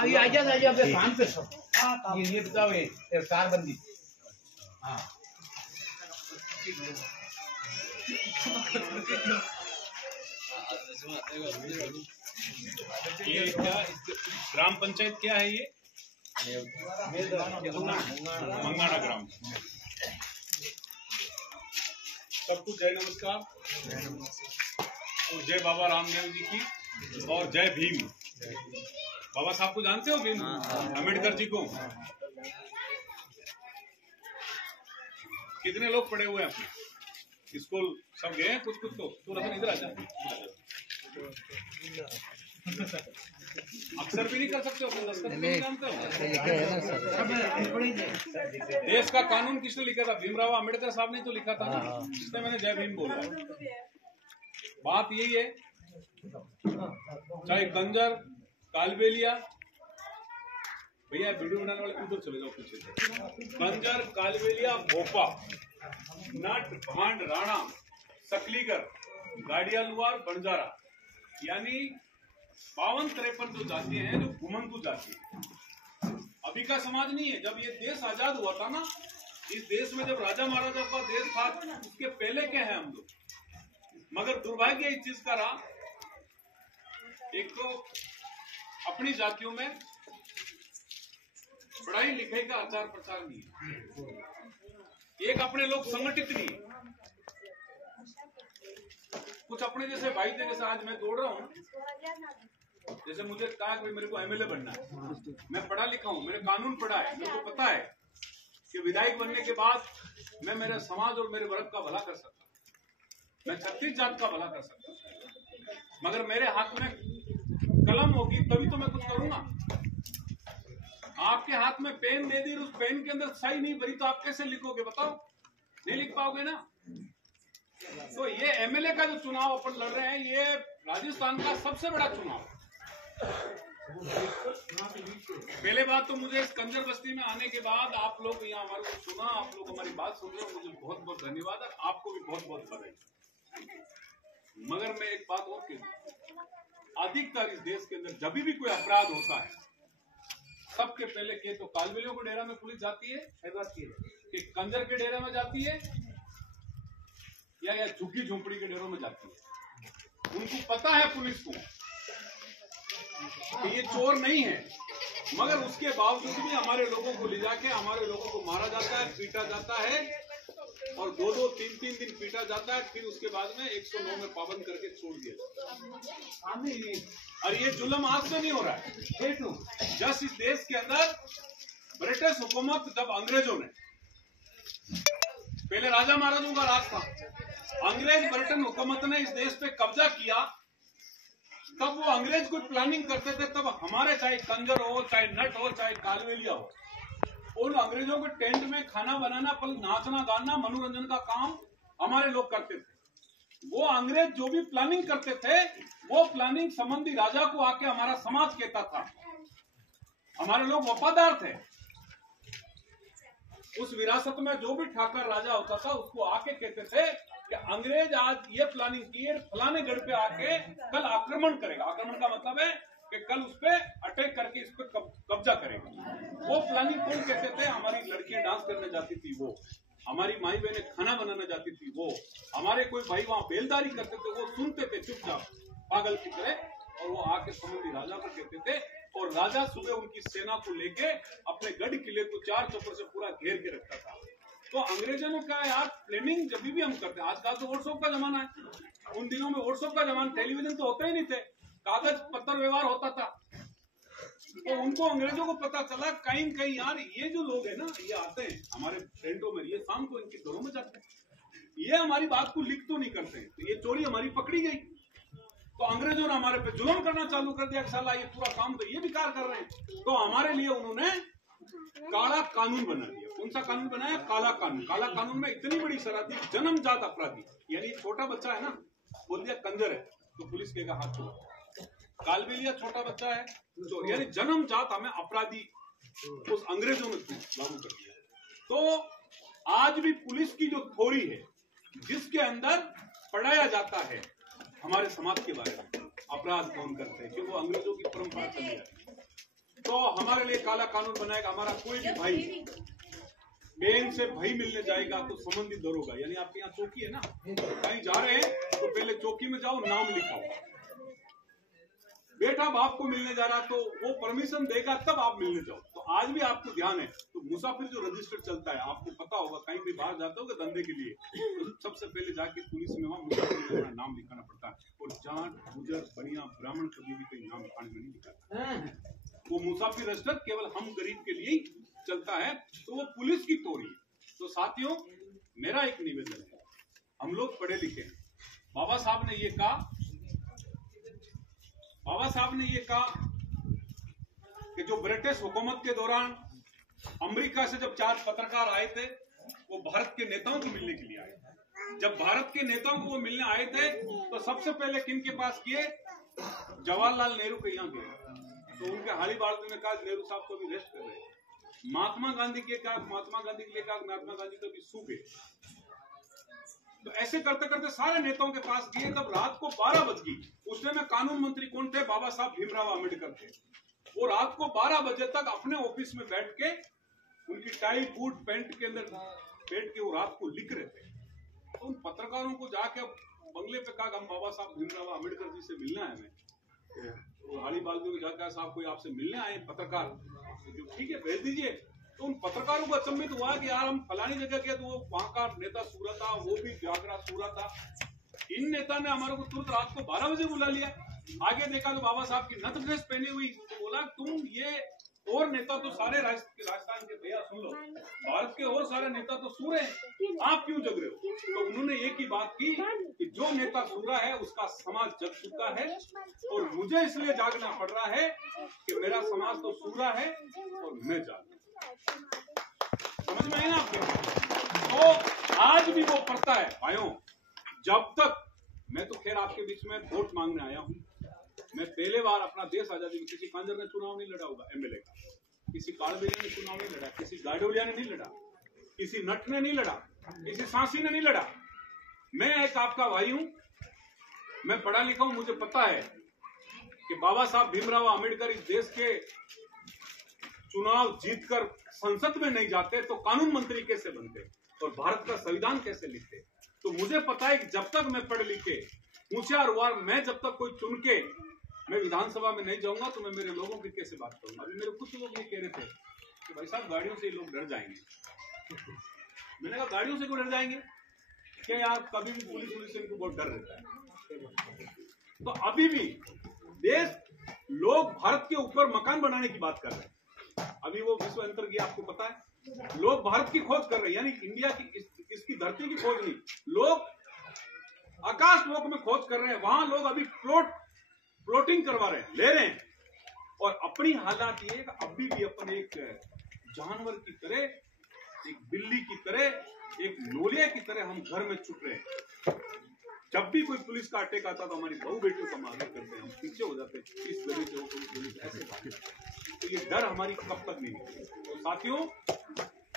आइए आइए अपने काम पे सब। ये बताओ ये कारबंदी। हाँ ये क्या ग्राम पंचायत क्या है ये? मंगाना ग्राम। सबको जय नमस्कार और जय बाबा रामदेव जी की और जय भीम। बाबा साहब को जानते हो, भीम अम्बेडकर जी को? कितने लोग पढ़े हुए हैं अपने स्कूल? सब गए हैं? कुछ तो रतन इधर आ जा। अक्सर भी नहीं कर सकते हो, दस्तखत नहीं जानते हो। देश का कानून किसने लिखा था? भीमराव अम्बेडकर साहब ने तो लिखा था ना, इसलिए मैंने जय भीम बोला। बात यही है, चाहे कंजर कालबेलिया, भैया वीडियो बनाने वाले उधर चले जाओ पीछे। कंजर कालबेलिया भोपा नट भांड राणा सकलीगर गाड़िया लुआर बंजारा, यानी 52-53 जो जातियां हैं जो घुमंतु जाति है। अभी का समाज नहीं है। जब ये देश आजाद हुआ था ना, इस देश में जब राजा महाराजा का देश था, उसके पहले के हैं हम लोग। मगर दुर्भाग्य इस चीज का रहा, एक तो अपनी जातियों में पढ़ाई लिखाई का आचार प्रचार नहीं है, एक अपने लोग संगठित नहीं है। कुछ अपने जैसे भाई थे, जैसे आज मैं दौड़ रहा हूँ, जैसे मुझे कहा कि मेरे को एमएलए बनना है, मैं पढ़ा लिखा हूँ, मैंने कानून पढ़ा है, मेरे को पता है कि विधायक बनने के बाद मैं मेरे समाज और मेरे वर्ग का भला कर सकता, मैं 36 जात का भला कर सकता। मगर मेरे हाथ में कलम होगी तभी तो मैं कुछ करूंगा। आपके हाथ में पेन दे दी, उस पेन के अंदर स्याही नहीं भरी तो आप कैसे लिखोगे बताओ? नहीं लिख पाओगे ना। तो ये एमएलए का जो चुनाव अपन लड़ रहे हैं, ये राजस्थान का सबसे बड़ा चुनाव। पहले बात तो मुझे इस कंजर बस्ती में आने के बाद आप लोग यहाँ हमारे को सुना, आप लोग हमारी बात सुन रहे हो, मुझे बहुत बहुत धन्यवाद और आपको भी बहुत बहुत बधाई। मगर मैं एक बात और कहूँ, अधिकतर इस देश के अंदर जब भी कोई अपराध होता है, सबके पहले के तो कालबेलियों के डेरा में पुलिस जाती है, कि कंजर के डेरे में जाती है, या झुग्गी झोंपड़ी के डेरों में जाती है। उनको पता है पुलिस को कि ये चोर नहीं है, मगर उसके बावजूद भी हमारे लोगों को ले जाके हमारे लोगों को मारा जाता है, पीटा जाता है, और 2-2, 3-3 दिन पीटा जाता है। फिर उसके बाद में 109 में पाबंद करके छोड़ दिया जाता है। और ये जुल्म आज से नहीं हो रहा है। जस्ट इस देश के अंदर ब्रिटिश हुकूमत, जब अंग्रेजों ने, पहले राजा महाराजों का राज था, अंग्रेज ब्रिटेन हुकूमत ने इस देश पे कब्जा किया, तब वो अंग्रेज कोई प्लानिंग करते थे, तब हमारे चाहे कंजर हो, चाहे नट हो, चाहे कालबेलिया हो, उन अंग्रेजों के टेंट में खाना बनाना, पल नाचना गाना, मनोरंजन का काम हमारे लोग करते थे। वो अंग्रेज जो भी प्लानिंग करते थे, वो प्लानिंग संबंधी राजा को आके हमारा समाज कहता था। हमारे लोग वफादार थे। उस विरासत में जो भी ठाकर राजा होता था, उसको आके कहते थे कि अंग्रेज आज ये प्लानिंग किए, फलाने गढ़ पे आके कल आक्रमण करेगा। आक्रमण का मतलब है कि कल उस पे अटैक करके इस पे कब्जा करेगा। वो प्लानिंग कौन कहते थे? हमारी लड़कियां डांस करने जाती थी वो, हमारी माई बहनें खाना बनाने जाती थी वो, हमारे कोई भाई वहां बेलदारी करते थे, वो सुनते थे चुपचाप पागल की तरह, और वो आके संबंधी राजा को कहते थे, और राजा सुबह उनकी सेना को लेके अपने गढ़ किले को 4 चौपर से पूरा घेर के रखता था। तो अंग्रेजों ने कहा यार, प्लानिंग जब भी हम करते हैं, आजकल तो व्हाट्सएप का जमाना है, उन दिनों में व्हाट्सएप का जमाना, टेलीविजन तो होते ही नहीं थे, कागज पत्र व्यवहार होता था। तो उनको अंग्रेजों को पता चला कहीं कहीं यार ये जो लोग हैं ना, ये आते हैं हमारे टेंटों में, ये शाम को इनके घरों में जाते हैं, ये हमारी बात को लिख तो नहीं करते, तो ये चोरी हमारी पकड़ी गई। तो अंग्रेजों ने हमारे पे जुल्म करना चालू कर दिया, साला ये पूरा काम तो ये बेकार कर रहे हैं। तो हमारे लिए उन्होंने काला कानून बना दिया। कौन सा कानून बनाया? काला कानून। काला कानून में इतनी बड़ी शराब थी, जन्मजात अपराधी, यानी छोटा बच्चा है ना, बोल दिया कंजर है तो पुलिस कहेगा हाथ छोड़ो। कालबेलिया छोटा बच्चा है तो यानी जन्मजात हमें अपराधी उस अंग्रेजों ने लागू कर दिया। तो आज भी पुलिस की जो थ्योरी है, जिसके अंदर पढ़ाया जाता है हमारे समाज के बारे में, अपराध कौन करते हैं, क्योंकि वो अंग्रेजों की परंपरा चली आ रही है। तो हमारे लिए काला कानून बनाएगा। हमारा कोई भी भाई बहन से भाई मिलने जाएगा तो संबंधित दरोगा, यानी आपके यहाँ चौकी है ना, कहीं जा रहे हैं तो पहले चौकी में जाओ, नाम लिखाओ। बेटा बाप को मिलने जा रहा तो वो परमिशन देगा तब आप मिलने जाओ। तो आज भी आपको ध्यान है, तो मुसाफिर जो रजिस्टर चलता है, आपको पता होगा, कहीं भी बाहर जाते हो धंधे के लिए, तो सबसे पहले जाके पुलिस में वहां मुसाफिर का नाम लिखाना पड़ता है। और जाट गुजर बनिया ब्राह्मण कभी भी कहीं नाम लिखाने में नहीं लिखा। वो मुसाफिर रजिस्टर केवल हम गरीब के लिए ही चलता है, तो वो पुलिस की तोड़ी है। तो साथियों, मेरा एक निवेदन है, हम लोग पढ़े लिखे हैं। बाबा साहब ने ये कहा कि जो ब्रिटिश हुकूमत के दौरान अमेरिका से जब 4 पत्रकार आए थे, वो भारत के नेताओं को मिलने के लिए आए। जब भारत के नेताओं को वो मिलने आए थे तो सबसे पहले किन के पास किए? जवाहरलाल नेहरू के यहाँ गए। तो उनके हाली बाल्दी ने कहा नेहरू साहब को भी रेस्ट कर रहे हैं। महात्मा गांधी के लिए कहा महात्मा गांधी तो भी सू गए। तो ऐसे करते करते सारे नेताओं के पास गए। तब रात को 12 बज गई। उस समय कानून मंत्री कौन थे? बाबा साहब भीमराव अम्बेडकर थे। वो रात को 12 बजे तक अपने ऑफिस में बैठ के उनकी टाई बूट पैंट के अंदर बैठ के वो रात को लिख रहे थे। तो उन पत्रकारों को जाके बंगले पे कहा हम बाबा साहब भीमराव अम्बेडकर जी से मिलना है हमें। तो हाली बाल्दी को जाकर साहब कोई आपसे मिलने आए पत्रकार, तो ठीक है भेज दीजिए। तो उन पत्रकारों को अचंभित हुआ कि यार हम फलानी जगह गए तो वो वहां का नेता सूरत था, वो भी व्यागरा सूरत था। इन नेता ने हमारे को तुरंत रात को 12 बजे बुला लिया। आगे देखा तो बाबा साहब की नथ ड्रेस पहनी हुई। तो बोला तुम ये और नेता तो सारे राजस्थान के, भैया सुन लो, भारत के और सारे नेता तो सूरे हैं, आप क्यों जग रहे हो? तो उन्होंने एक ही बात की कि जो नेता सूरा है उसका समाज जग चुका है और मुझे इसलिए जागना पड़ रहा है कि मेरा समाज तो सूरा है और मैं जाग। समझ में आए ना आपके? तो आज भी वो पड़ता है भाइयों। जब तक मैं तो खैर आपके बीच में वोट मांगने आया हूं। मैं पहले बार अपना देश आजादी में किसी कांजर ने चुनाव नहीं लड़ा होगा एमएलए का, किसी कालबेलिया ने चुनाव नहीं लड़ा, किसी गाडोलिया ने नहीं लड़ा, किसी नट ने नहीं लड़ा, किसी सांसी ने नहीं लड़ा। मैं एक आपका भाई हूं, मैं पढ़ा लिखा हूं, मुझे पता है कि बाबा साहब भीमराव अम्बेडकर इस देश के चुनाव जीतकर संसद में नहीं जाते तो कानून मंत्री कैसे बनते और भारत का संविधान कैसे लिखते। तो मुझे पता है कि जब तक मैं पढ़ लिखे होशियार हुआ, मैं जब तक कोई चुन के मैं विधानसभा में नहीं जाऊंगा तो मैं मेरे लोगों की कैसे बात करूंगा। अभी मेरे कुछ लोग ये कह रहे थे कि भाई साहब गाड़ियों से लोग डर जाएंगे। मैंने कहा गाड़ियों से क्यों डर जाएंगे? क्या यार कभी भी पुलिस से इनको बहुत डर रहता है। तो अभी भी देश लोग भारत के ऊपर मकान बनाने की बात कर रहे हैं। अभी वो विश्व अंतर की आपको पता है, लोग भारत की खोज कर रहे हैं, यानी इंडिया की इसकी धरती की खोज नहीं, लोग आकाश लोक में खोज कर रहे हैं। वहां लोग अभी प्लॉटिंग करवा रहे हैं, ले रहे हैं। और अपनी हालात ये कि अभी भी अपन एक जानवर की तरह, एक बिल्ली की तरह, एक नोलिया की तरह हम घर में छुप रहे हैं। जब भी कोई पुलिस का अटैक आता तो हमारी बहू बेटियों का मार करते हैं, हम पीछे हो जाते हैं, इस गली से पुलिस ऐसे भागते। तो ये डर हमारी कब तक नहीं निकले। तो साथियों,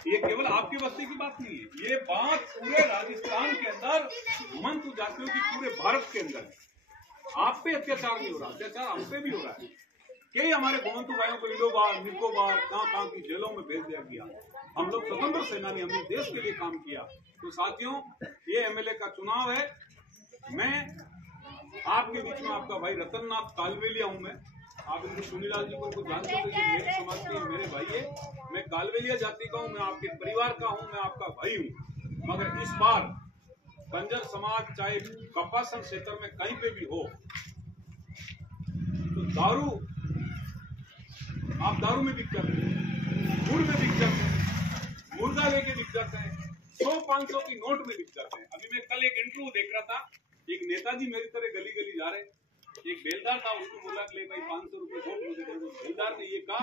ये केवल आपकी बस्ती की बात नहीं है, ये बात पूरे राजस्थान के अंदर, मंत्र जातियों की पूरे भारत के अंदर है। आप पे अत्याचार नहीं हो रहा, अत्याचार हम पे भी हो रहा है। कई हमारे गोवंतु भाइयों को इडोबार निकोबार कहां की जेलों में भेज दिया गया। हम लोग स्वतंत्र सेनानी, हमने देश के लिए काम किया। तो साथियों, ये एमएलए का चुनाव है। मैं आपके बीच में आपका भाई रतननाथ कालवेलिया हूं। आप इनको सुनीलाल जी को जानते हो, ये मेरे समाज के मेरे भाई है। मैं कालवेलिया जाति का हूं, मैं आपके परिवार का हूं, मैं आपका भाई हूं। मगर इस बार बंजर समाज चाहे कपासन क्षेत्र में कहीं पे भी हो तो दारू, आप दारू में बिक जाते हैं, गुड़ में बिक जाते हैं, मुर्गा लेके बिक जाते हैं, 100-500 की नोट में बिक जाते हैं। अभी मैं कल एक इंटरव्यू देख रहा था, एक नेताजी मेरी तरह गली गली जा रहे, एक बेलदार था, उसको बोला कि ले भाई 500 रुपए वोट मुझे दे दो। बेलदार ने ये कहा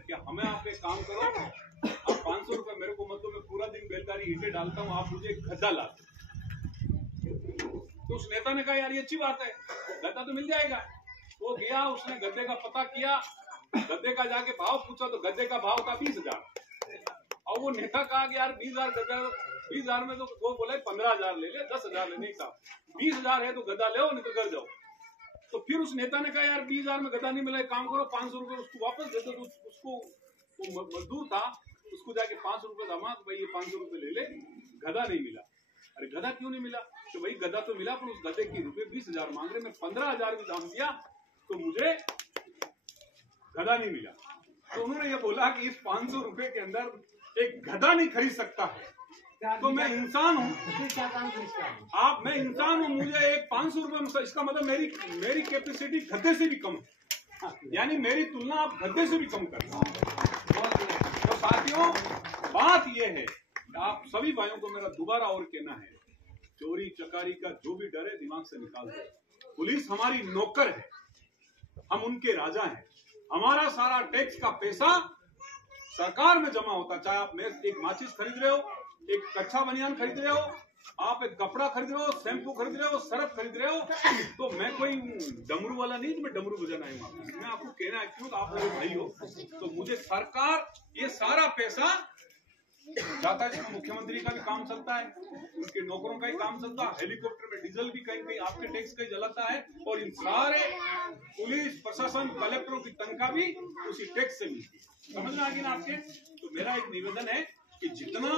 कि हमें आप एक काम करो, आप 500 रुपए मेरे को मत दो, मैं पूरा दिन बेलदारी ईंटें डालता हूँ, आप मुझे एक गद्दा ला दो। तो उस नेता ने कहा यार ये अच्छी बात है, गद्दा तो मिल जाएगा। वो गया, उसने गद्दे का पता किया, गद्दे का जाके भाव पूछा तो गद्दे का भाव था 20,000। और वो नेता कहा कि यार 20,000 गद्दा, 20,000 में तो वो बोले 15,000 ले ले, 10,000 ले। नहीं था, 20,000 है तो गद्दा ले, नहीं तो घर जाओ। तो फिर उस नेता ने कहा यार 20,000 में गद्दा नहीं मिला, काम करो 500 रुपए उसको वापस दे दो। तो वो मजदूर था, उसको जाके 500 रुपए दमा, भाई ये 500 रुपए ले ले। गधा नहीं मिला। अरे गधा क्यों नहीं मिला? तो भाई गधा तो मिला, पर उस गधे की रुपए 20,000 मांग रहे, मैं 15,000 भी दाम दिया तो मुझे गधा नहीं मिला। तो उन्होंने ये बोला कि इस 500 रुपए के अंदर एक गधा नहीं खरीद सकता है। तो मैं इंसान हूँ, मैं इंसान हूँ, मुझे एक 500 रुपए, इसका मतलब मेरी कैपेसिटी गधे से भी कम है, यानी मेरी तुलना आप गधे से भी कम कर रहे हैं। तो साथियों, बात यह है कि आप सभी भाइयों को मेरा दोबारा और कहना है, चोरी चकारी का जो भी डर है दिमाग से निकाल दो। पुलिस हमारी नौकर है, हम उनके राजा हैं। हमारा सारा टैक्स का पैसा सरकार में जमा होता, चाहे आप एक माचिस खरीद रहे हो, एक कच्चा बनियान खरीद रहे हो, आप एक कपड़ा खरीद रहे हो, शैम्पू खरीद रहे हो, सरफ खरीद रहे हो, तो मैं कोई डमरू वाला नहीं, मैं डमरू बजाना आऊंगा। मैं आपको कहना है क्यों, आप लोग भाई हो, तो मुझे सरकार ये सारा पैसा जाता है, इसमें मुख्यमंत्री का भी काम चलता है, उनके नौकरों का ही काम चलता है, हेलीकॉप्टर में डीजल भी कहीं कहीं आपके टैक्स का ही जलाता है, और इन सारे पुलिस प्रशासन कलेक्टरों की तनख्वाह भी उसी टैक्स से मिलती है। समझ में आ गई ना आपके? तो मेरा एक निवेदन है कि जितना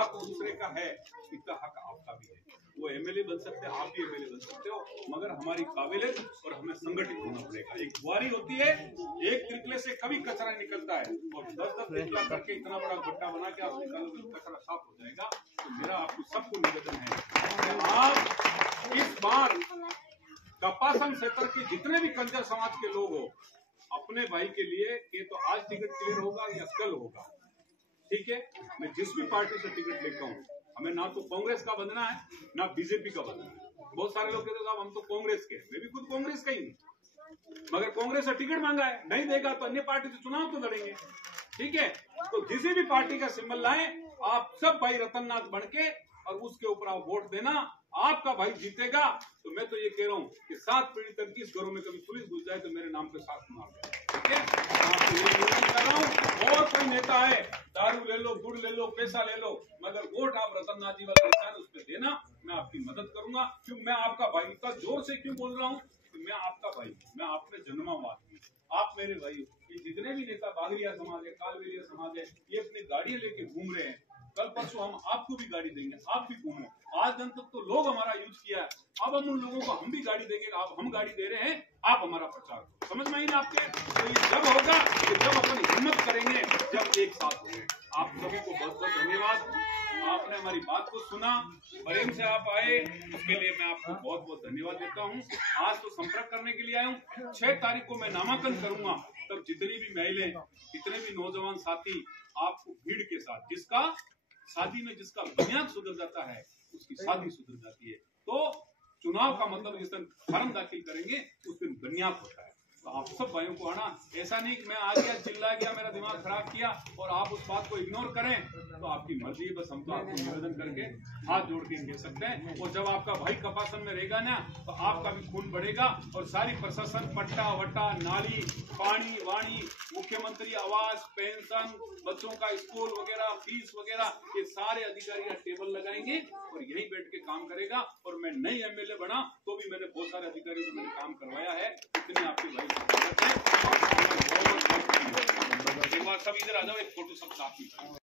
हक दूसरे का है इतना हक आपका भी है। वो एमएलए बन सकते हैं, आप भी एमएलए बन सकते हो, मगर हमारी काबिलियत और हमें संगठित होना पड़ेगा। एक बुआरी होती है, एक तिरकले से कभी कचरा निकलता है, और 10-10 तिरकला करके इतना बड़ा गड्ढा बना के आप निकालोगे तो कचरा साफ हो जाएगा। तो मेरा आपको सबको निवेदन है कि आप इस बार कपासन क्षेत्र के जितने भी कंजर समाज के लोग हो, अपने भाई के लिए कि तो आज टिकट क्लियर होगा या कल होगा, ठीक है? मैं जिस भी पार्टी से टिकट लेता हूँ, हमें ना तो कांग्रेस का बदलना है ना बीजेपी का बदलना है। बहुत सारे लोग कहते हैं साहब हम तो कांग्रेस के, मैं भी खुद कांग्रेस का ही हूँ, मगर कांग्रेस से टिकट मांगा है, नहीं देगा तो अन्य पार्टी से चुनाव तो लड़ेंगे, ठीक है? तो किसी भी पार्टी का सिंबल लाएं, आप सब भाई रतननाथ बन के, और उसके ऊपर आप वोट देना, आपका भाई जीतेगा। तो मैं तो ये कह रहा हूँ कि 7 पीढ़ी तक इस घरों में कभी पुलिस घुस जाए तो मेरे नाम पे 7 मार दे, ठीक है? आपको ये निवेदन कर रहा हूँ। और कोई नेता है, दारू ले लो, गुड़ ले लो, पैसा ले लो, मगर वोट आप रतननाथ जी वाला निशान उस पर देना, मैं आपकी मदद करूंगा। क्यों मैं आपका भाई, इतना जोर से क्यों बोल रहा हूँ कि मैं आपका भाई, मैं आपने जन्मा हुआ आदमी, आप मेरे भाई हो। ये जितने भी नेता बागरिया समाज है, कालबेलिया समाज है, ये अपनी गाड़ियां लेके घूम रहे हैं, कल परसों हम आपको भी गाड़ी देंगे, आप भी घूमो। आज दिन तक तो लोग हमारा यूज किया है, अब हम उन लोगों को हम भी गाड़ी देंगे, आप हम गाड़ी दे रहे हैं, आप हमारा प्रचार करो। समझ में आई ना आपके? तो ये जब होगा कि जब अपन हिम्मत करेंगे, जब एक साथ होंगे। आप सभी को बहुत बहुत धन्यवाद, आपने हमारी बात को सुना, प्रेम से आप आए, उसके लिए मैं आपको बहुत बहुत धन्यवाद देता हूँ। आज तो संपर्क करने के लिए आया हूँ, 6 तारीख को मैं नामांकन करूंगा, तब जितनी भी महिलाएं, जितने भी नौजवान साथी, आपको भीड़ के साथ, जिसका शादी में जिसका बुनियाद सुधर जाता है उसकी शादी सुधर जाती है। तो चुनाव का मतलब जिस दिन फॉर्म दाखिल करेंगे उस दिन बुनियाद होता है। तो आप सब भाइयों को आना, ऐसा नहीं कि मैं आ गया, चिल्ला गया, मेरा दिमाग खराब किया और आप उस बात को इग्नोर करें, तो आपकी मर्जी है। बस हम तो आपको निवेदन करके हाथ जोड़ के कह सकते हैं। और जब आपका भाई कपासन में रहेगा ना, तो आपका भी खून बढ़ेगा, और सारी प्रशासन, पट्टा वट्टा, नाली, पानी वाणी, मुख्यमंत्री आवास, पेंशन, बच्चों का स्कूल वगैरह, फीस वगैरह, ये सारे अधिकारी टेबल लगाएंगे और यही बैठ के काम करेगा। और मैं नई एमएलए बना तो भी मैंने बहुत सारे अधिकारियों को मैंने काम करवाया है। इतनी आपकी भाई एक बार सब इधर आ जाओ, एक फोटो सब साथ ही।